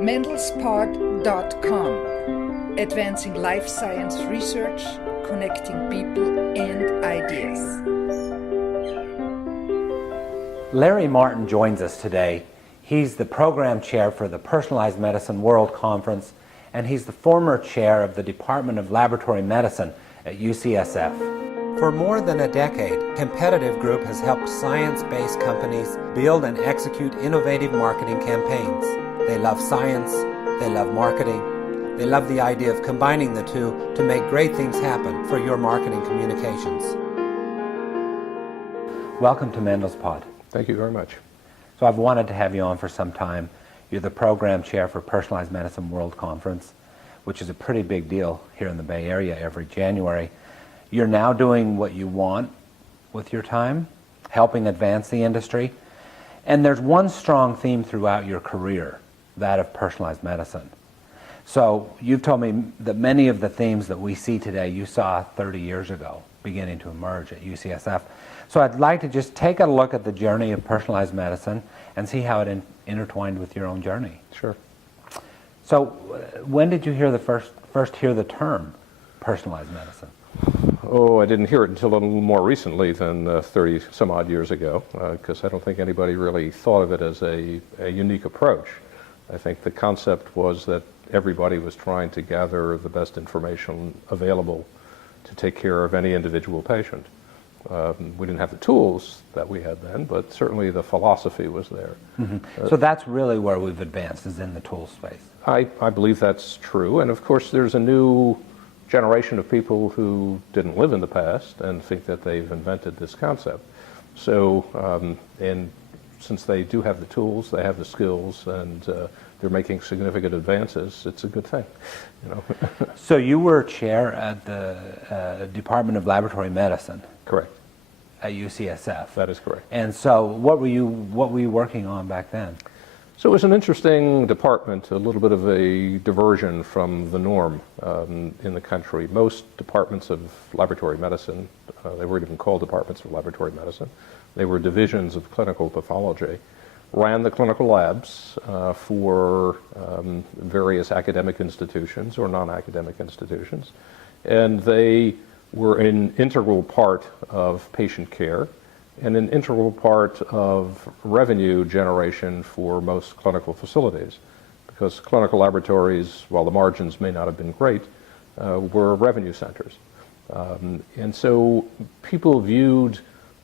mendelspod.com, advancing life science research, connecting people and ideas. Larry Marton joins us today. He's the program chair for the Personalized Medicine World Conference, and he's the former chair of the Department of Laboratory Medicine at UCSF. For more than a decade, Competitive Group has helped science-based companies build and execute innovative marketing campaigns. They love science, they love marketing, they love the idea of combining the two to make great things happen for your marketing communications. Welcome to Mendel's Pod. Thank you very much. So I've wanted to have you on for some time. You're the program chair for Personalized Medicine World Conference, which is a pretty big deal here in the Bay Area every January. You're now doing what you want with your time, helping advance the industry. And there's one strong theme throughout your career, that of personalized medicine. So you've told me that many of the themes that we see today you saw 30 years ago beginning to emerge at UCSF. So I'd like to just take a look at the journey of personalized medicine and see how it intertwined with your own journey. Sure. So when did you hear first hear the term personalized medicine? Oh, I didn't hear it until a little more recently than 30 some odd years ago, because I don't think anybody really thought of it as a unique approach. I think the concept was that everybody was trying to gather the best information available to take care of any individual patient. We didn't have the tools that we had then, but certainly the philosophy was there. Mm-hmm. So that's really where we've advanced, is in the tool space. I believe that's true, and of course there's a new generation of people who didn't live in the past and think that they've invented this concept. So, and since they do have the tools, they have the skills, and they're making significant advances, it's a good thing, you know. So you were chair at the Department of Laboratory Medicine. Correct. At UCSF. That is correct. And so what were you working on back then? So it was an interesting department, a little bit of a diversion from the norm in the country. Most departments of laboratory medicine, they weren't even called departments of laboratory medicine, they were divisions of clinical pathology, ran the clinical labs for various academic institutions or non-academic institutions, and they were an integral part of patient care and an integral part of revenue generation for most clinical facilities, because clinical laboratories, while the margins may not have been great, were revenue centers. And so people viewed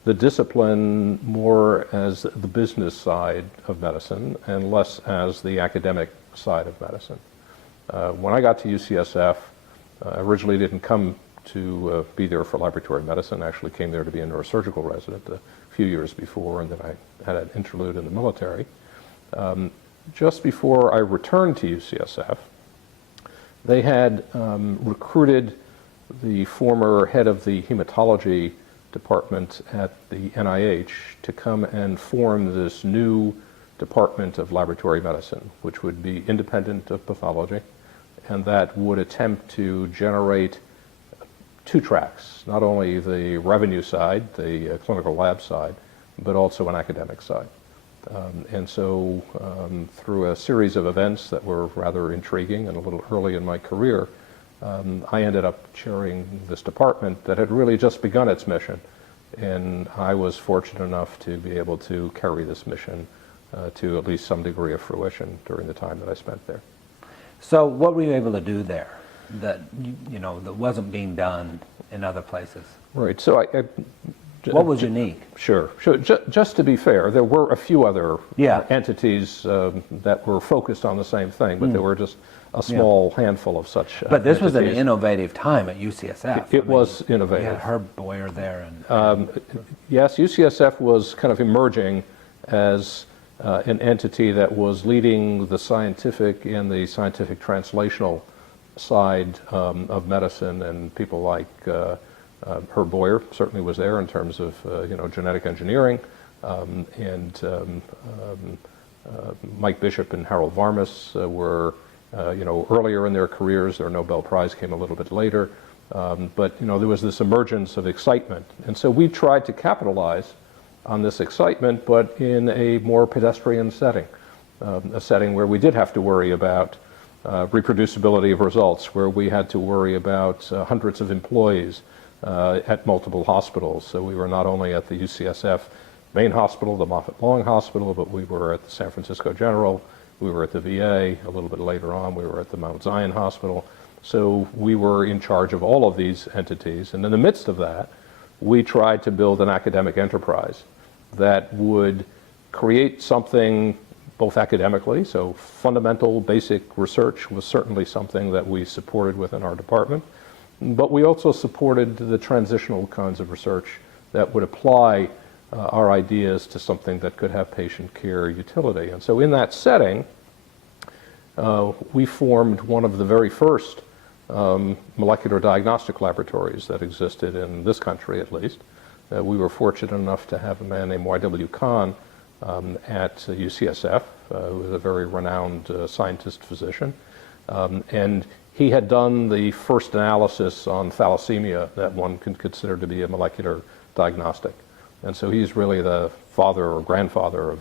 the discipline more as the business side of medicine and less as the academic side of medicine. When I got to UCSF, I originally didn't come to be there for laboratory medicine. I actually came there to be a neurosurgical resident a few years before, and then I had an interlude in the military. Just before I returned to UCSF, they had recruited the former head of the hematology department at the NIH to come and form this new Department of Laboratory Medicine, which would be independent of pathology, and that would attempt to generate two tracks, not only the revenue side, the clinical lab side, but also an academic side. And so through a series of events that were rather intriguing and a little early in my career, I ended up chairing this department that had really just begun its mission. And I was fortunate enough to be able to carry this mission to at least some degree of fruition during the time that I spent there. So what were you able to do there that that wasn't being done in other places? Right. So what was unique? Sure. Just to be fair, there were a few other entities that were focused on the same thing, but there were just a small handful of such But this was an entities. Innovative time at UCSF. It was innovative. You had Herb Boyer there. And yes, UCSF was kind of emerging as an entity that was leading the scientific and the scientific translational side of medicine, and people like Herb Boyer certainly was there in terms of genetic engineering, and Mike Bishop and Harold Varmus were earlier in their careers. Their Nobel Prize came a little bit later, but there was this emergence of excitement, and so we tried to capitalize on this excitement, but in a more pedestrian setting. a setting where we did have to worry about reproducibility of results, where we had to worry about hundreds of employees at multiple hospitals. So we were not only at the UCSF main hospital, the Moffitt Long Hospital, but we were at the San Francisco General, we were at the VA, a little bit later on we were at the Mount Zion Hospital. So we were in charge of all of these entities, and in the midst of that, we tried to build an academic enterprise that would create something both academically, so fundamental basic research was certainly something that we supported within our department, but we also supported the transitional kinds of research that would apply our ideas to something that could have patient care utility. And so in that setting, we formed one of the very first molecular diagnostic laboratories that existed in this country, at least. We were fortunate enough to have a man named Y.W. Kahn at UCSF, who was a very renowned scientist physician. And he had done the first analysis on thalassemia that one can consider to be a molecular diagnostic. And so he's really the father or grandfather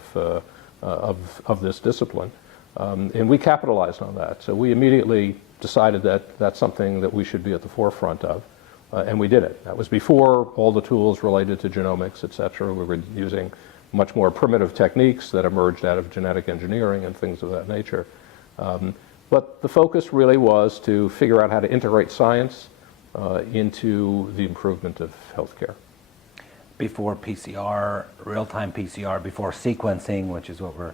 of this discipline. And we capitalized on that. So we immediately decided that that's something that we should be at the forefront of. And we did it. That was before all the tools related to genomics, et cetera. We were using much more primitive techniques that emerged out of genetic engineering and things of that nature. But the focus really was to figure out how to integrate science into the improvement of healthcare. Before PCR, real-time PCR, before sequencing, which is what we're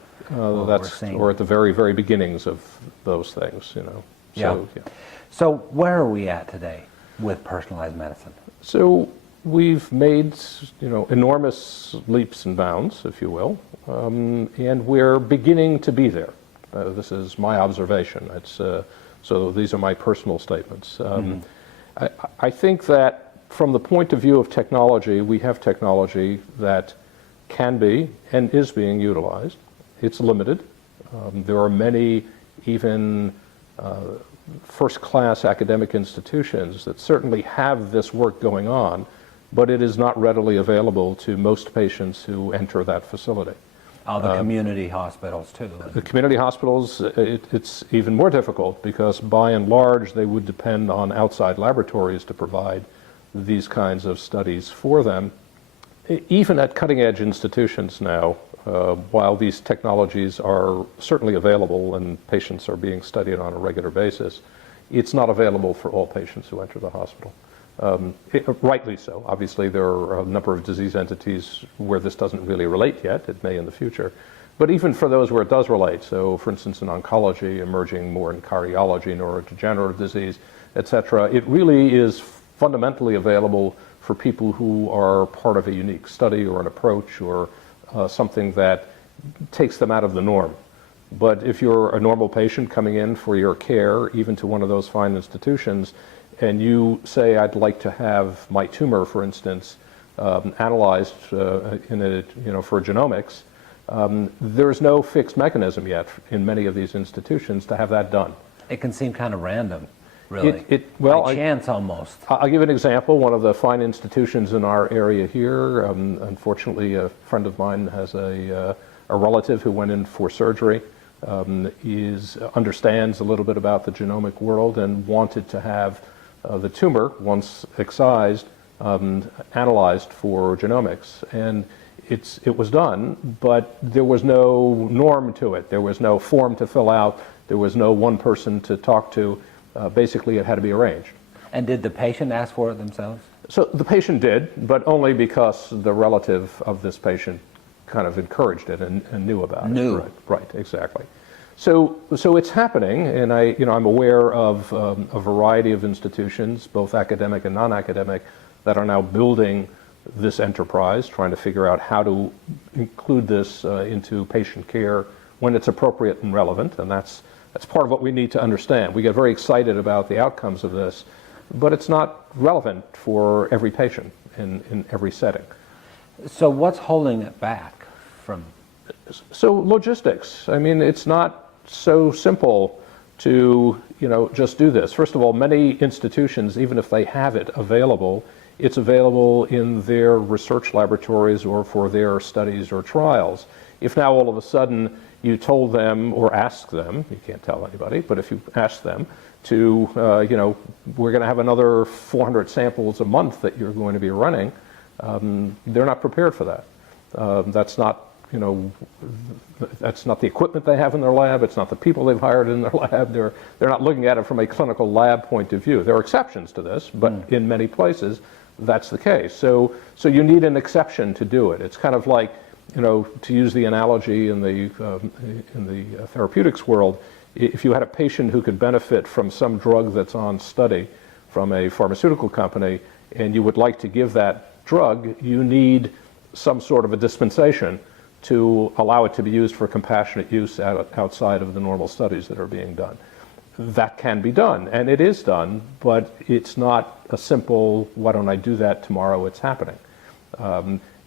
seeing. Or at the very, very beginnings of those things, you know. So, yeah. So where are we at today with personalized medicine? So we've made, you know, enormous leaps and bounds, if you will, and we're beginning to be there. This is my observation. So these are my personal statements. I think that from the point of view of technology, we have technology that can be and is being utilized. It's limited. There are many even first-class academic institutions that certainly have this work going on, but it is not readily available to most patients who enter that facility. Oh, the community hospitals too. The community hospitals, it's even more difficult because by and large they would depend on outside laboratories to provide these kinds of studies for them. Even at cutting-edge institutions now, while these technologies are certainly available and patients are being studied on a regular basis, it's not available for all patients who enter the hospital. Rightly so. Obviously, there are a number of disease entities where this doesn't really relate yet. It may in the future. But even for those where it does relate, so for instance in oncology, emerging more in cardiology, neurodegenerative disease, et cetera, it really is fundamentally available for people who are part of a unique study or an approach or something that takes them out of the norm. But if you're a normal patient coming in for your care, even to one of those fine institutions, and you say, I'd like to have my tumor, for instance, analyzed for genomics, there's no fixed mechanism yet in many of these institutions to have that done. It can seem kind of random, really. By chance almost. I'll give an example. One of the fine institutions in our area here, unfortunately a friend of mine has a relative who went in for surgery, understands a little bit about the genomic world and wanted to have the tumor, once excised, analyzed for genomics. And it was done, but there was no norm to it. There was no form to fill out. There was no one person to talk to. Basically, it had to be arranged. And did the patient ask for it themselves? So the patient did, but only because the relative of this patient kind of encouraged it and knew about it. Right, exactly. So it's happening, and I'm aware of a variety of institutions, both academic and non-academic, that are now building this enterprise, trying to figure out how to include this into patient care when it's appropriate and relevant, and that's part of what we need to understand. We get very excited about the outcomes of this, but it's not relevant for every patient in every setting. So what's holding it back from? So logistics. I mean, it's not so simple to just do this. First of all, many institutions, even if they have it available, it's available in their research laboratories or for their studies or trials. If now all of a sudden you told them or asked them, you can't tell anybody, but if you asked them to, we're going to have another 400 samples a month that you're going to be running, they're not prepared for that. That's not the equipment they have in their lab. It's not the people they've hired in their lab. They're not looking at it from a clinical lab point of view. There are exceptions to this, but in many places, that's the case. So you need an exception to do it. It's kind of like, to use the analogy in the therapeutics world, if you had a patient who could benefit from some drug that's on study from a pharmaceutical company, and you would like to give that drug, you need some sort of a dispensation to allow it to be used for compassionate use outside of the normal studies that are being done. That can be done, and it is done, but it's not a simple, why don't I do that tomorrow, it's happening.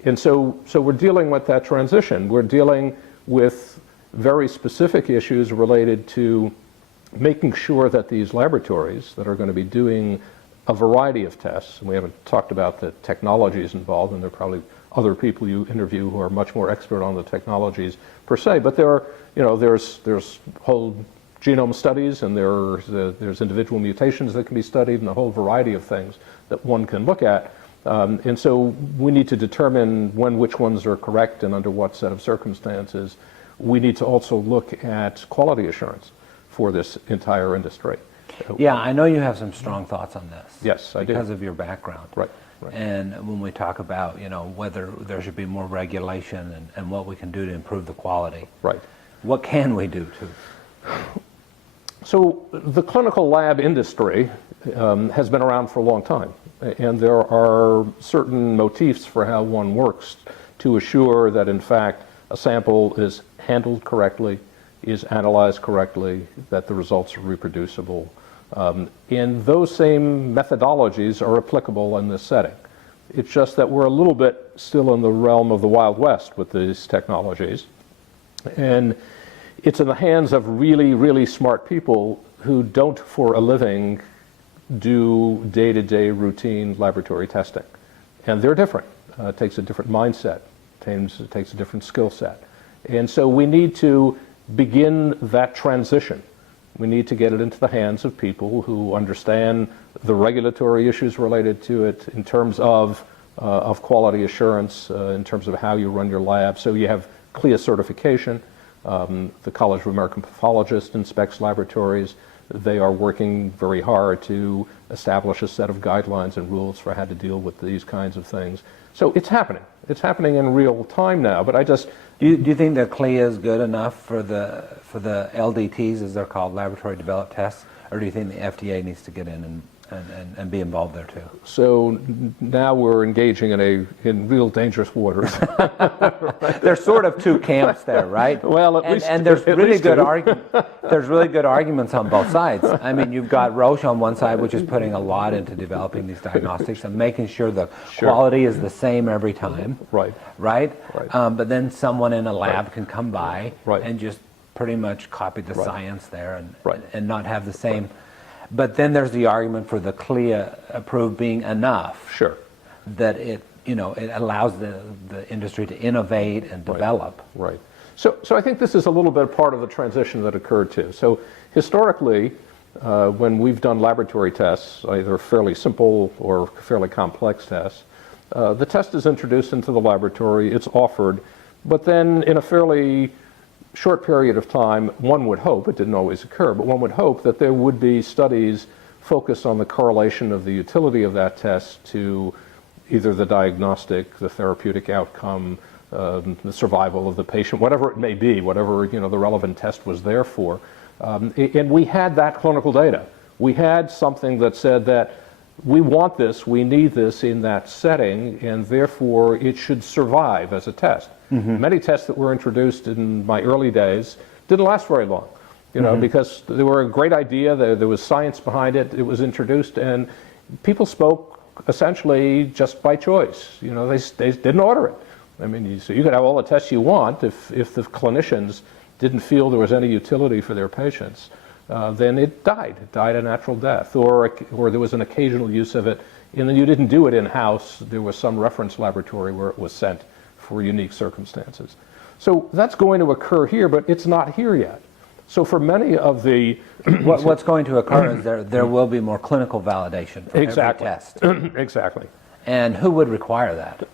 And so we're dealing with that transition. We're dealing with very specific issues related to making sure that these laboratories that are going to be doing a variety of tests, and we haven't talked about the technologies involved, and there are probably other people you interview who are much more expert on the technologies per se, but there are, there's whole genome studies, and there's individual mutations that can be studied, and a whole variety of things that one can look at. And so we need to determine which ones are correct and under what set of circumstances. We need to also look at quality assurance for this entire industry. Yeah, I know you have some strong thoughts on this. Yes, I do. Because of your background. Right. And when we talk about, whether there should be more regulation and what we can do to improve the quality. Right. What can we do to? So the clinical lab industry has been around for a long time, and there are certain motifs for how one works to assure that, in fact, a sample is handled correctly, is analyzed correctly, that the results are reproducible. And those same methodologies are applicable in this setting. It's just that we're a little bit still in the realm of the Wild West with these technologies. And it's in the hands of really, really smart people who don't, for a living, do day-to-day routine laboratory testing. And they're different. It takes a different mindset. It takes a different skill set. And so we need to begin that transition. We need to get it into the hands of people who understand the regulatory issues related to it in terms of quality assurance, in terms of how you run your lab. So you have CLIA certification. The College of American Pathologists inspects laboratories. They are working very hard to establish a set of guidelines and rules for how to deal with these kinds of things. So it's happening. It's happening in real time now. But do you think that CLIA is good enough for the LDTs, as they're called, laboratory developed tests, or do you think the FDA needs to get in and be involved there too? So now we're engaging in real dangerous waters. There's sort of two camps there, right? Well, and there's really good there's really good arguments on both sides. I mean, you've got Roche on one side, which is putting a lot into developing these diagnostics and making sure the quality is the same every time. Right. But then someone in a lab can come by and just pretty much copy the science there and not have the same. But then there's the argument for the CLIA approved being enough. Sure. That it allows the industry to innovate and develop. Right. So I think this is a little bit part of the transition that occurred too. So historically, when we've done laboratory tests, either fairly simple or fairly complex tests, the test is introduced into the laboratory, it's offered, but then in a fairly short period of time, one would hope, it didn't always occur, but one would hope that there would be studies focused on the correlation of the utility of that test to either the diagnostic, the therapeutic outcome, the survival of the patient, whatever it may be, whatever the relevant test was there for. And we had that clinical data. We had something that said that we want this, we need this in that setting, and therefore it should survive as a test. Mm-hmm. Many tests that were introduced in my early days didn't last very long, because they were a great idea, there was science behind it, it was introduced, and people spoke essentially just by choice. They didn't order it. I mean, so you could have all the tests you want if the clinicians didn't feel there was any utility for their patients. Then it died. It died a natural death, or there was an occasional use of it, and then you didn't do it in-house. There was some reference laboratory where it was sent for unique circumstances. So that's going to occur here, but it's not here yet. So for many of the... What's going to occur is there will be more clinical validation for every test. Exactly. And who would require that?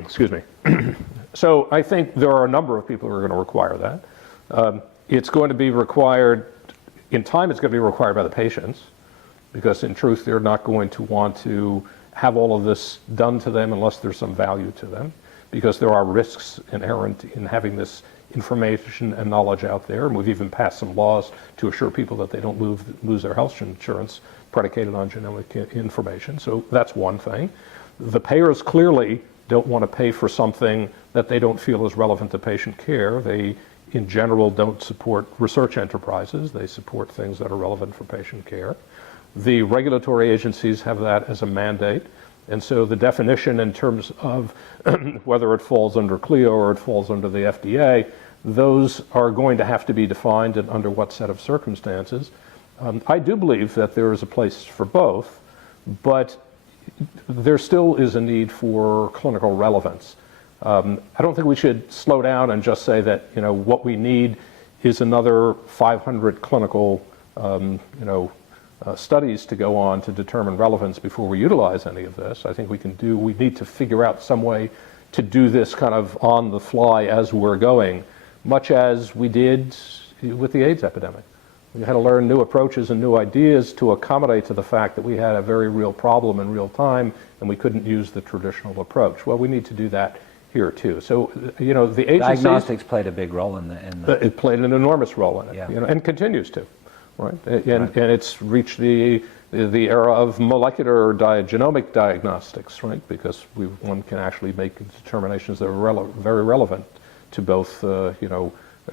Excuse me. So I think there are a number of people who are going to require that. It's going to be required, in time it's going to be required by the patients, because in truth they're not going to want to have all of this done to them unless there's some value to them, because there are risks inherent in having this information and knowledge out there. And we've even passed some laws to assure people that they don't lose their health insurance predicated on genomic information. So that's one thing. The payers clearly don't want to pay for something that they don't feel is relevant to patient care. They, in general, don't support research enterprises. They support things that are relevant for patient care. The regulatory agencies have that as a mandate. And so the definition in terms of whether it falls under CLIA or it falls under the FDA, those are going to have to be defined and under what set of circumstances. I do believe that there is a place for both, but there still is a need for clinical relevance. I don't think we should slow down and just say that, you know, what we need is another 500 clinical, studies to go on to determine relevance before we utilize any of this. I think we need to figure out some way to do this kind of on the fly as we're going, much as we did with the AIDS epidemic. We had to learn new approaches and new ideas to accommodate to the fact that we had a very real problem in real time and we couldn't use the traditional approach. Well, we need to do that here too. So, you know, the agencies... Diagnostics played a big role in the... It played an enormous role in it, yeah. You know, and continues to, right? And it's reached the era of molecular genomic diagnostics, right? Because one can actually make determinations that are very relevant to both,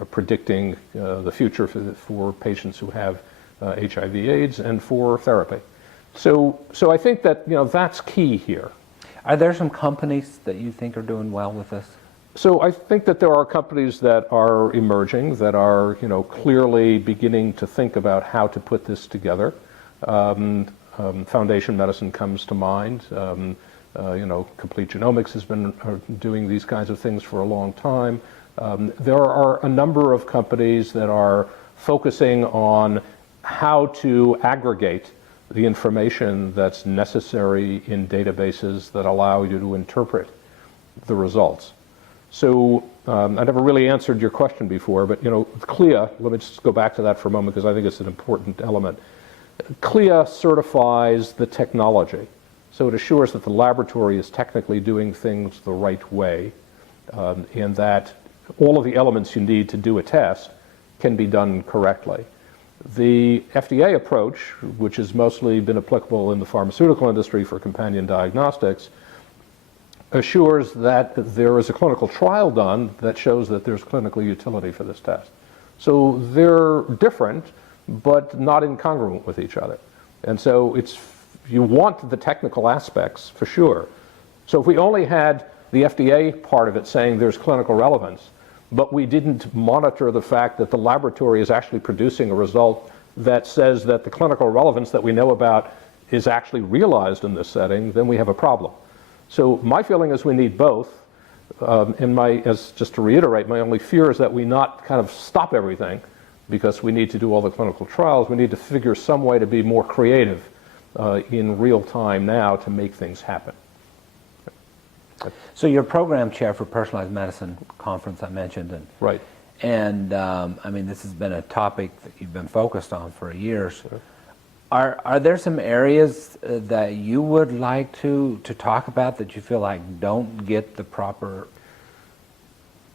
predicting the future for patients who have HIV/AIDS and for therapy. So I think that, you know, that's key here. Are there some companies that you think are doing well with this? So I think that there are companies that are emerging, that are, you know, clearly beginning to think about how to put this together. Foundation Medicine comes to mind. Complete Genomics has been doing these kinds of things for a long time. There are a number of companies that are focusing on how to aggregate the information that's necessary in databases that allow you to interpret the results. So I never really answered your question before, but, you know, CLIA, let me just go back to that for a moment because I think it's an important element. CLIA certifies the technology. So it assures that the laboratory is technically doing things the right way, and that all of the elements you need to do a test can be done correctly. The FDA approach, which has mostly been applicable in the pharmaceutical industry for companion diagnostics, assures that there is a clinical trial done that shows that there's clinical utility for this test. So they're different, but not incongruent with each other. And so you want the technical aspects for sure. So if we only had the FDA part of it saying there's clinical relevance, but we didn't monitor the fact that the laboratory is actually producing a result that says that the clinical relevance that we know about is actually realized in this setting, then we have a problem. So my feeling is we need both. Just to reiterate, my only fear is that we not kind of stop everything because we need to do all the clinical trials. We need to figure some way to be more creative in real time now to make things happen. So you're program chair for Personalized Medicine Conference I mentioned. Right. And I mean, this has been a topic that you've been focused on for years. Sure. Are there some areas that you would like to talk about that you feel like don't get the proper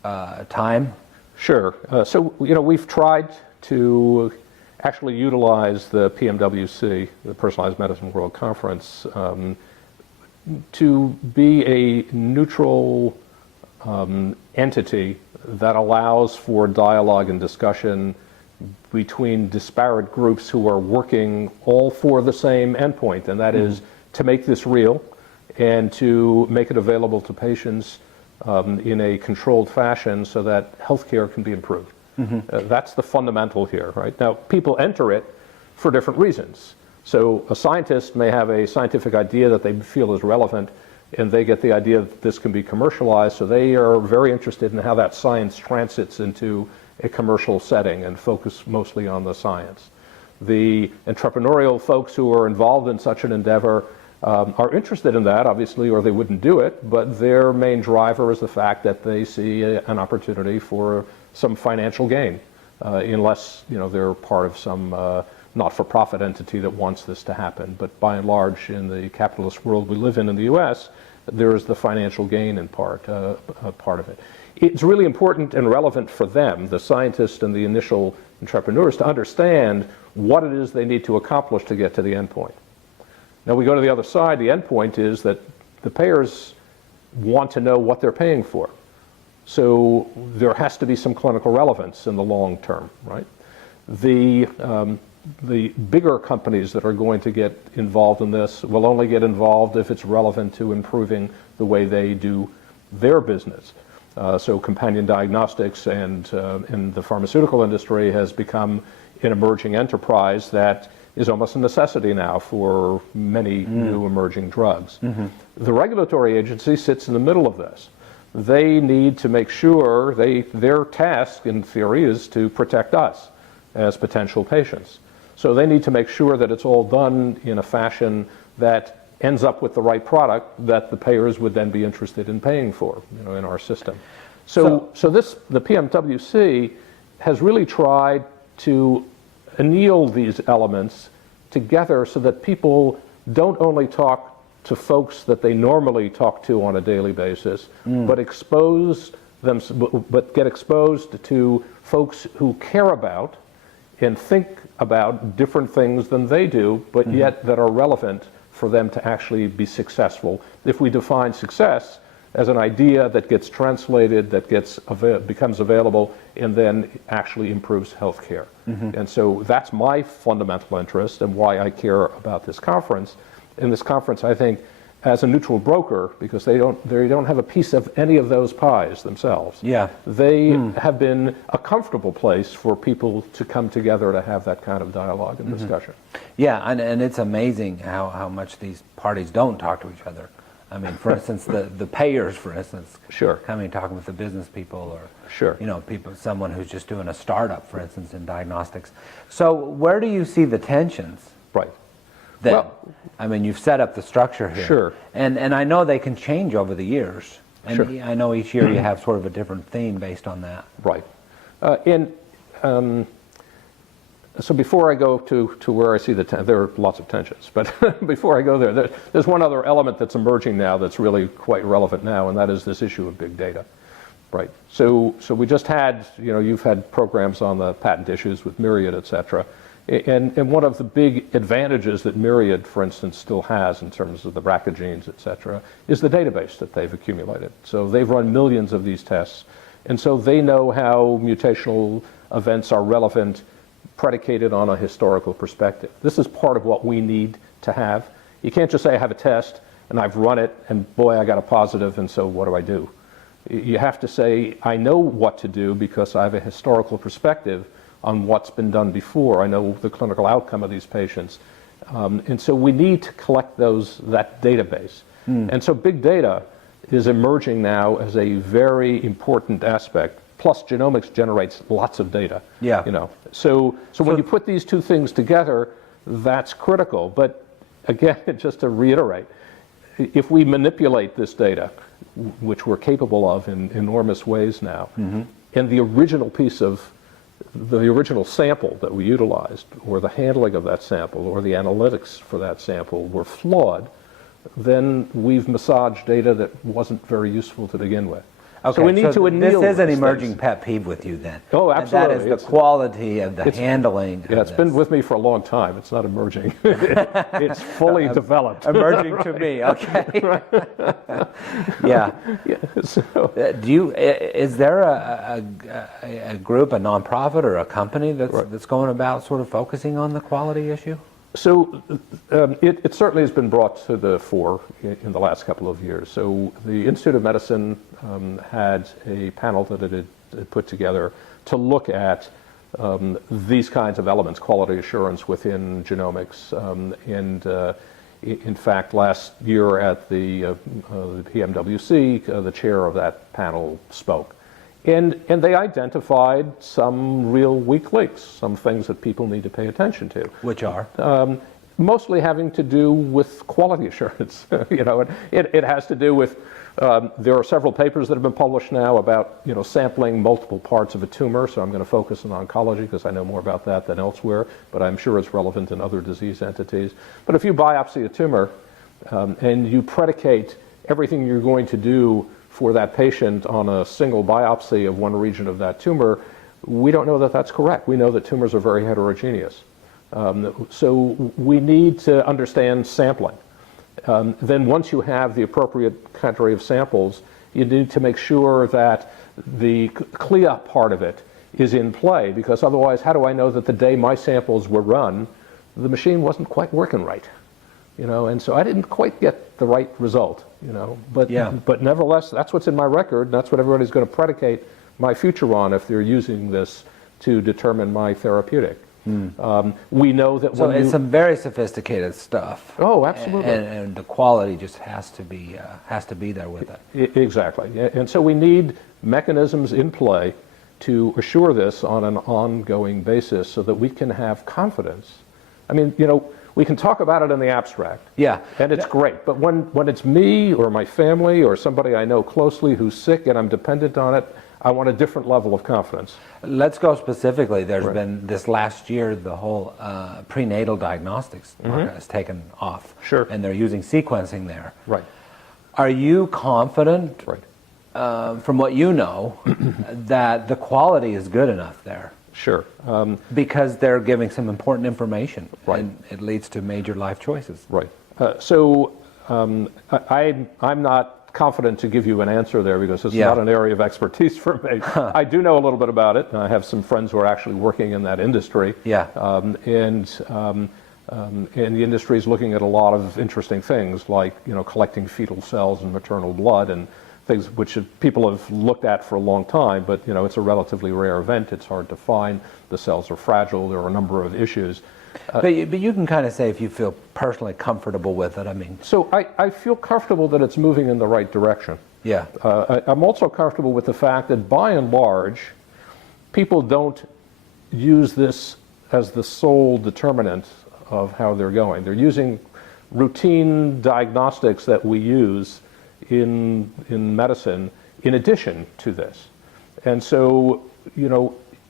time? Sure. So, you know, we've tried to actually utilize the PMWC, the Personalized Medicine World Conference, to be a neutral entity that allows for dialogue and discussion between disparate groups who are working all for the same endpoint, and that is to make this real and to make it available to patients in a controlled fashion so that healthcare can be improved. That's the fundamental here, right? Now, people enter it for different reasons. So a scientist may have a scientific idea that they feel is relevant and they get the idea that this can be commercialized, so they are very interested in how that science transits into a commercial setting and focus mostly on the science. The entrepreneurial folks who are involved in such an endeavor are interested in that, obviously, or they wouldn't do it, but their main driver is the fact that they see an opportunity for some financial gain, unless they're part of some not-for-profit entity that wants this to happen. But by and large, in the capitalist world we live in the U.S., there is the financial gain in part of it. It's really important and relevant for them, the scientists and the initial entrepreneurs, to understand what it is they need to accomplish to get to the end point. Now we go to the other side. The end point is that the payers want to know what they're paying for. So there has to be some clinical relevance in the long term, right? The bigger companies that are going to get involved in this will only get involved if it's relevant to improving the way they do their business. So companion diagnostics and in the pharmaceutical industry has become an emerging enterprise that is almost a necessity now for many new emerging drugs. The regulatory agency sits in the middle of this. They need to make sure their task, in theory, is to protect us as potential patients. So they need to make sure that it's all done in a fashion that ends up with the right product that the payers would then be interested in paying for, in our system. So the PMWC has really tried to anneal these elements together so that people don't only talk to folks that they normally talk to on a daily basis, but get exposed to folks who care about and think about different things than they do, but yet that are relevant for them to actually be successful. If we define success as an idea that gets translated, that becomes available, and then actually improves healthcare. And so that's my fundamental interest and why I care about this conference. In this conference, I think, as a neutral broker, because they don't have a piece of any of those pies themselves. Yeah. They have been a comfortable place for people to come together to have that kind of dialogue and discussion. Yeah, and it's amazing how much these parties don't talk to each other. I mean, for instance, the payers, for instance, coming talking with the business people, or someone who's just doing a startup, for instance, in diagnostics. So where do you see the tensions? Right. I mean, you've set up the structure here. Sure. And I know they can change over the years. And I know each year you have sort of a different theme based on that. Right. So before I go to where I see there are lots of tensions, but before I go there's one other element that's emerging now that's really quite relevant now, and that is this issue of big data. Right. So we just had, you've had programs on the patent issues with Myriad, et cetera. And one of the big advantages that Myriad, for instance, still has in terms of the BRCA genes, et cetera, is the database that they've accumulated. So they've run millions of these tests, and so they know how mutational events are relevant, predicated on a historical perspective. This is part of what we need to have. You can't just say, I have a test, and I've run it, and boy, I got a positive, and so what do I do? You have to say, I know what to do because I have a historical perspective on what's been done before. I know the clinical outcome of these patients. And so we need to collect that database. And so big data is emerging now as a very important aspect. Plus genomics generates lots of data. Yeah. So when you put these two things together, that's critical. But again, just to reiterate, if we manipulate this data, which we're capable of in enormous ways now, and the original sample that we utilized, or the handling of that sample, or the analytics for that sample were flawed, then we've massaged data that wasn't very useful to begin with. Okay, so we need to anneal this is an emerging pet peeve with you then. Oh, absolutely. And that is the quality of the handling. Yeah, it's been with me for a long time. It's not emerging. It's fully developed. Emerging to me, okay. Yeah. So, is there a group, a nonprofit, or a company that's going about sort of focusing on the quality issue? So it certainly has been brought to the fore in the last couple of years. So the Institute of Medicine had a panel that it had put together to look at these kinds of elements, quality assurance within genomics. In fact, last year at the PMWC, the chair of that panel spoke. And they identified some real weak links, some things that people need to pay attention to. Which are? Mostly having to do with quality assurance. It has to do with, there are several papers that have been published now about, sampling multiple parts of a tumor. So I'm going to focus on oncology because I know more about that than elsewhere, but I'm sure it's relevant in other disease entities. But if you biopsy a tumor and you predicate everything you're going to do for that patient on a single biopsy of one region of that tumor, we don't know that that's correct. We know that tumors are very heterogeneous. So we need to understand sampling. Then once you have the appropriate cadre of samples, you need to make sure that the CLIA part of it is in play, because otherwise, how do I know that the day my samples were run, the machine wasn't quite working right? And so I didn't quite get the right result, but nevertheless, that's what's in my record, and that's what everybody's going to predicate my future on if they're using this to determine my therapeutic. We know that it's some very sophisticated stuff. Oh, absolutely. And the quality just has to be there with it. Exactly. And so we need mechanisms in play to assure this on an ongoing basis so that we can have confidence. I mean, we can talk about it in the abstract. Yeah. And it's great. But when it's me or my family or somebody I know closely who's sick and I'm dependent on it, I want a different level of confidence. Let's go specifically. There's been this last year, the whole prenatal diagnostics market has taken off. Sure. And they're using sequencing there. Right. Are you confident, from what you know, that the quality is good enough there? Sure. Because they're giving some important information. Right. And it leads to major life choices. Right. I'm not confident to give you an answer there because it's not an area of expertise for me. I do know a little bit about it. And I have some friends who are actually working in that industry. Yeah. And the industry is looking at a lot of interesting things like, collecting fetal cells and maternal blood and things which people have looked at for a long time, but, it's a relatively rare event. It's hard to find. The cells are fragile. There are a number of issues. But you can kind of say if you feel personally comfortable with it. I mean, so I feel comfortable that it's moving in the right direction. Yeah. I'm also comfortable with the fact that by and large, people don't use this as the sole determinant of how they're going. They're using routine diagnostics that we use in medicine in addition to this. And so,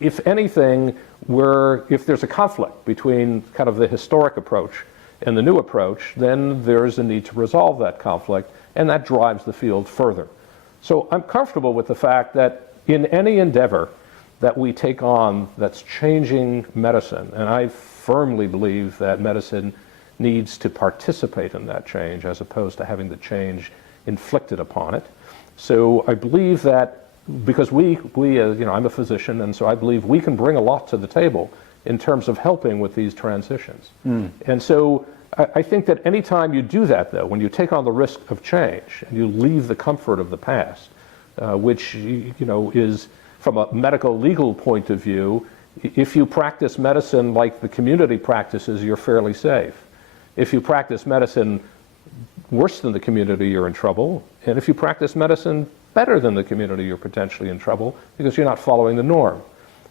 if anything, if there's a conflict between kind of the historic approach and the new approach, then there's a need to resolve that conflict, and that drives the field further. So I'm comfortable with the fact that in any endeavor that we take on that's changing medicine, and I firmly believe that medicine needs to participate in that change as opposed to having the change inflicted upon it. So I believe that because I'm a physician, and so I believe we can bring a lot to the table in terms of helping with these transitions. And so I think that any time you do that, though, when you take on the risk of change and you leave the comfort of the past, which is from a medical legal point of view, if you practice medicine like the community practices, you're fairly safe. If you practice medicine worse than the community, you're in trouble. And if you practice medicine better than the community, you're potentially in trouble because you're not following the norm.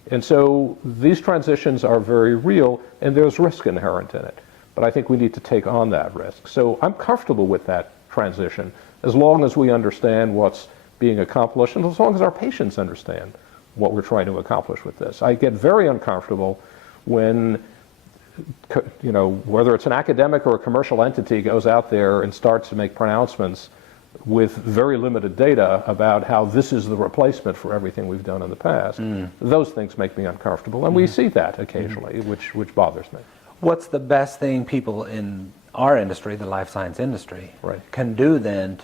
And so these transitions are very real, and there's risk inherent in it. But I think we need to take on that risk. So I'm comfortable with that transition as long as we understand what's being accomplished and as long as our patients understand what we're trying to accomplish with this. I get very uncomfortable when whether it's an academic or a commercial entity goes out there and starts to make pronouncements with very limited data about how this is the replacement for everything we've done in the past. Those things make me uncomfortable, and we see that occasionally, which bothers me. What's the best thing people in our industry, the life science industry, can do then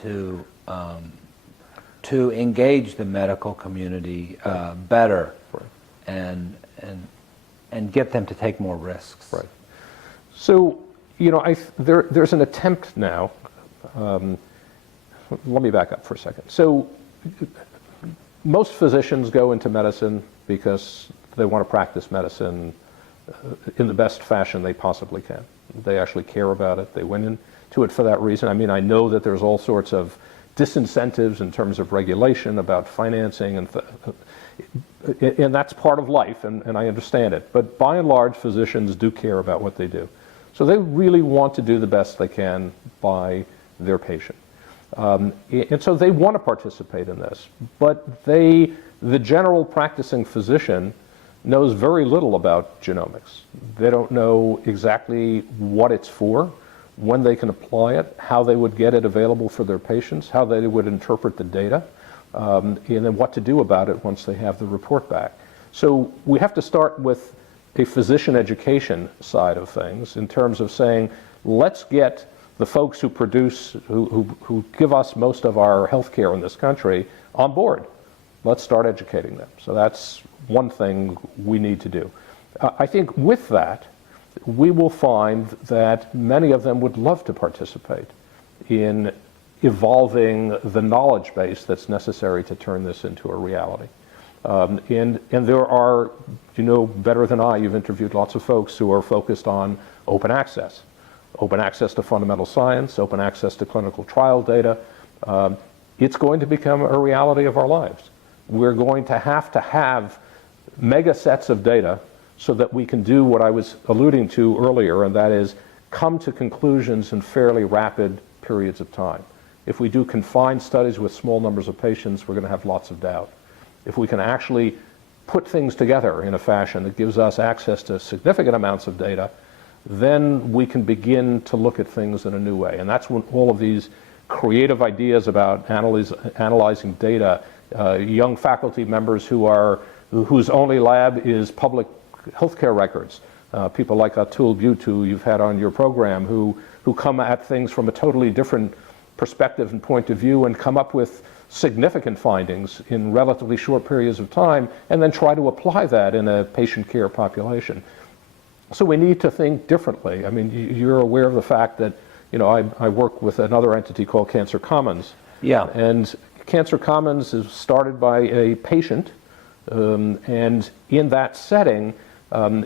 to engage the medical community better and get them to take more risks? Right. So, there's an attempt now. Let me back up for a second. So, most physicians go into medicine because they want to practice medicine in the best fashion they possibly can. They actually care about it. They went into it for that reason. I mean, I know that there's all sorts of disincentives in terms of regulation about financing, and that's part of life, and I understand it. But by and large, physicians do care about what they do. So they really want to do the best they can by their patient. And so they want to participate in this. But the general practicing physician knows very little about genomics. They don't know exactly what it's for, when they can apply it, how they would get it available for their patients, how they would interpret the data, and then what to do about it once they have the report back. So we have to start with a physician education side of things in terms of saying, let's get the folks who produce, who give us most of our healthcare in this country on board. Let's start educating them. So that's one thing we need to do. I think with that, we will find that many of them would love to participate in evolving the knowledge base that's necessary to turn this into a reality. And there are, you know better than I, you've interviewed lots of folks who are focused on open access to fundamental science, open access to clinical trial data. It's going to become a reality of our lives. We're going to have mega sets of data so that we can do what I was alluding to earlier, and that is come to conclusions in fairly rapid periods of time. If we do confined studies with small numbers of patients, we're going to have lots of doubt. If we can actually put things together in a fashion that gives us access to significant amounts of data, then we can begin to look at things in a new way. And that's when all of these creative ideas about analyzing data, young faculty members whose only lab is public healthcare records, people like Atul Butte, who you've had on your program, who come at things from a totally different perspective and point of view and come up with significant findings in relatively short periods of time, and then try to apply that in a patient care population. So we need to think differently. I mean, you're aware of the fact that, you know, I work with another entity called Cancer Commons. Yeah. And Cancer Commons is started by a patient, and in that setting,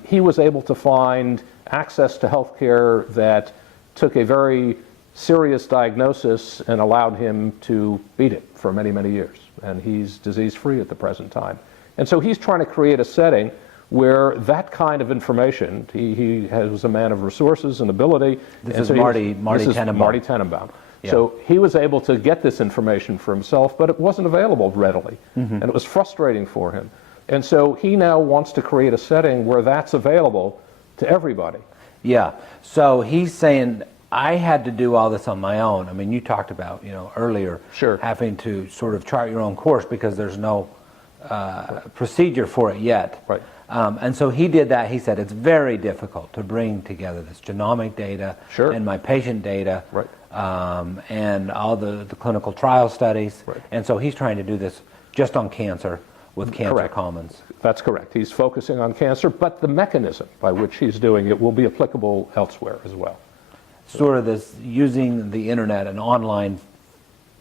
he was able to find access to healthcare that took a very serious diagnosis and allowed him to beat it for many, many years. And he's disease-free at the present time. And so he's trying to create a setting where that kind of information, he was a man of resources and ability. This is Marty Tenenbaum. Yeah. So he was able to get this information for himself, but it wasn't available readily. And it was frustrating for him. And so he now wants to create a setting where that's available to everybody. Yeah. So he's saying, I had to do all this on my own. I mean, you talked about, you know, earlier, sure, having to sort of chart your own course because there's no procedure for it yet. Right. And so he did that. He said it's very difficult to bring together this genomic data sure, and my patient data, right, and all the clinical trial studies. Right. And so he's trying to do this just on cancer with Cancer correct. Commons. That's correct. He's focusing on cancer, but the mechanism by which he's doing it will be applicable elsewhere as well. Sort of this using the internet, an online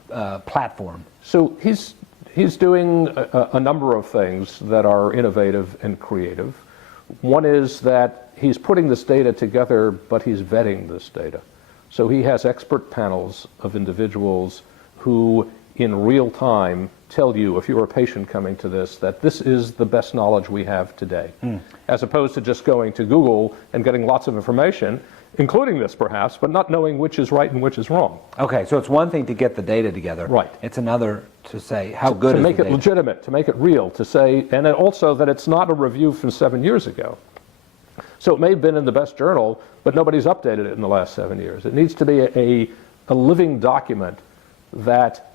platform. So he's doing a number of things that are innovative and creative. One is that he's putting this data together, but he's vetting this data. So he has expert panels of individuals who in real time tell you, if you're a patient coming to this, that this is the best knowledge we have today. As opposed to just going to Google and getting lots of information, including this perhaps, but not knowing which is right and which is wrong. Okay, so it's one thing to get the data together. Right. It's another to say how good is the data. To make it legitimate, to make it real, to say, and also that it's not a review from 7 years ago. So it may have been in the best journal, but nobody's updated it in the last 7 years. It needs to be a living document that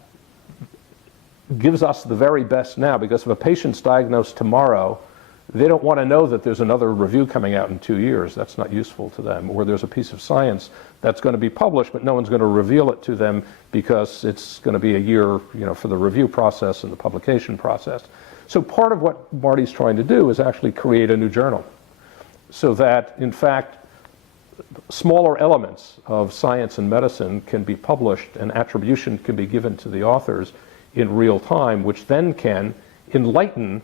gives us the very best now, because if a patient's diagnosed tomorrow, they don't want to know that there's another review coming out in 2 years. That's not useful to them. Or there's a piece of science that's going to be published, but no one's going to reveal it to them because it's going to be a year, you know, for the review process and the publication process. So part of what Marty's trying to do is actually create a new journal so that, in fact, smaller elements of science and medicine can be published and attribution can be given to the authors in real time, which then can enlighten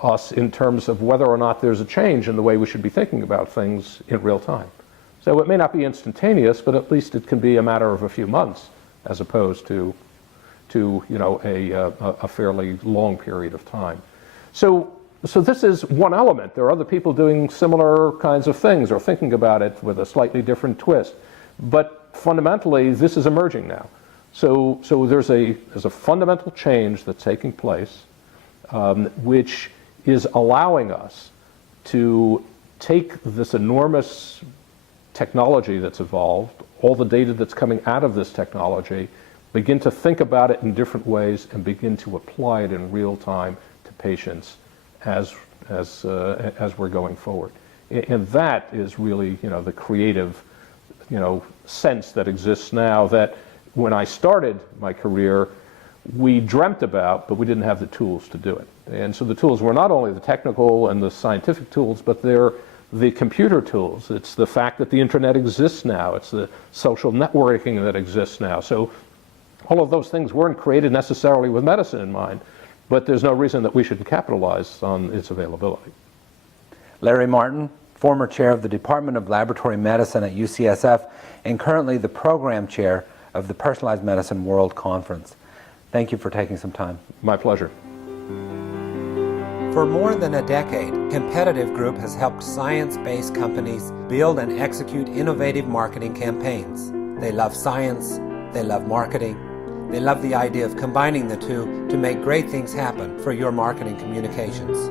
us in terms of whether or not there's a change in the way we should be thinking about things in real time. So it may not be instantaneous, but at least it can be a matter of a few months as opposed to a fairly long period of time. So this is one element. There are other people doing similar kinds of things or thinking about it with a slightly different twist. But fundamentally, this is emerging now. So there's a fundamental change that's taking place, which is allowing us to take this enormous technology that's evolved, all the data that's coming out of this technology, begin to think about it in different ways and begin to apply it in real time to patients as we're going forward. And that is really, the creative, sense that exists now that when I started my career, we dreamt about, but we didn't have the tools to do it. And so the tools were not only the technical and the scientific tools, but they're the computer tools. It's the fact that the internet exists now. It's the social networking that exists now. So all of those things weren't created necessarily with medicine in mind, but there's no reason that we shouldn't capitalize on its availability. Larry Marton, former chair of the Department of Laboratory Medicine at UCSF and currently the program chair of the Personalized Medicine World Conference. Thank you for taking some time. My pleasure. For more than a decade, Competitive Group has helped science-based companies build and execute innovative marketing campaigns. They love science, they love marketing, they love the idea of combining the two to make great things happen for your marketing communications.